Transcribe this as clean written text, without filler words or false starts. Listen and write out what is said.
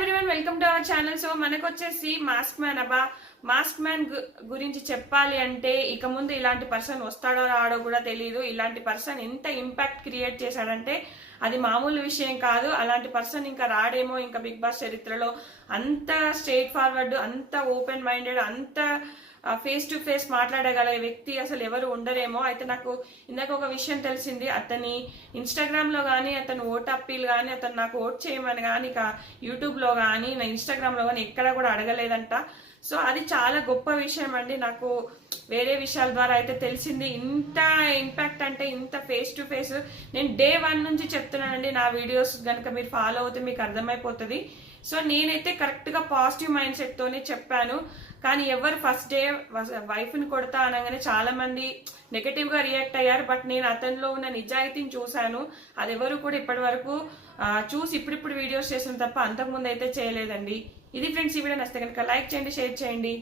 Everyone, welcome to our channel. So మనకు వచ్చేసి mask man. Mask man గురించి చెప్పాలి అంటే ఇక ముందు ఇలాంటి పర్సన్ వస్తాడో రాడో కూడా తెలియదు. ఇలాంటి పర్సన్ ఎంత ఇంపాక్ట్ క్రియేట్ చేశాడంటే అది మామూలు విషయం కాదు. అలాంటి పర్సన్ ఇంకా రాడేమో ఇంకా బిగ్ బాస్ చరిత్రలో. అంత స్ట్రైట్ ఫార్వర్డ్, అంత ఓపెన్ మైండెడ్, అంత ఫేస్ టు ఫేస్ మాట్లాడగల వ్యక్తి అసలు ఎవరు ఉండరేమో. అయితే నాకు ఇందాక ఒక విషయం తెలిసింది. అతని ఇన్స్టాగ్రామ్లో కానీ, అతను ఓట్ అప్పీల్ కానీ, అతను నాకు ఓట్ చేయమని కానీ ఇక యూట్యూబ్లో కానీ, నా ఇన్స్టాగ్రామ్లో కానీ ఎక్కడా కూడా అడగలేదంట. సో అది చాలా గొప్ప విషయం అండి. నాకు వేరే విషయాల ద్వారా అయితే తెలిసింది. ఇంత ఇంపాక్ట్ అంటే ఇంత ఫేస్ టు ఫేస్. నేను డే 1 నుంచి చెప్తున్నానండి. నా వీడియోస్ కనుక మీరు ఫాలో అవుతే మీకు అర్థమైపోతుంది. సో నేనైతే కరెక్ట్గా పాజిటివ్ మైండ్ సెట్తోనే చెప్పాను. కానీ ఎవరు ఫస్ట్ డే వైఫ్ని కొడతా అనగానే చాలా మంది నెగటివ్గా రియాక్ట్ అయ్యారు. బట్ నేను అతనిలో ఉన్న నిజాయితీని చూశాను. అది ఎవరు కూడా ఇప్పటి వరకు చూసి ఇప్పుడిప్పుడు వీడియోస్ చేసిన తప్ప అంతకుముందు అయితే చేయలేదండి. ఇది ఫ్రెండ్స్, ఈ వీడియో నచ్చితే కనుక లైక్ చేయండి, షేర్ చేయండి.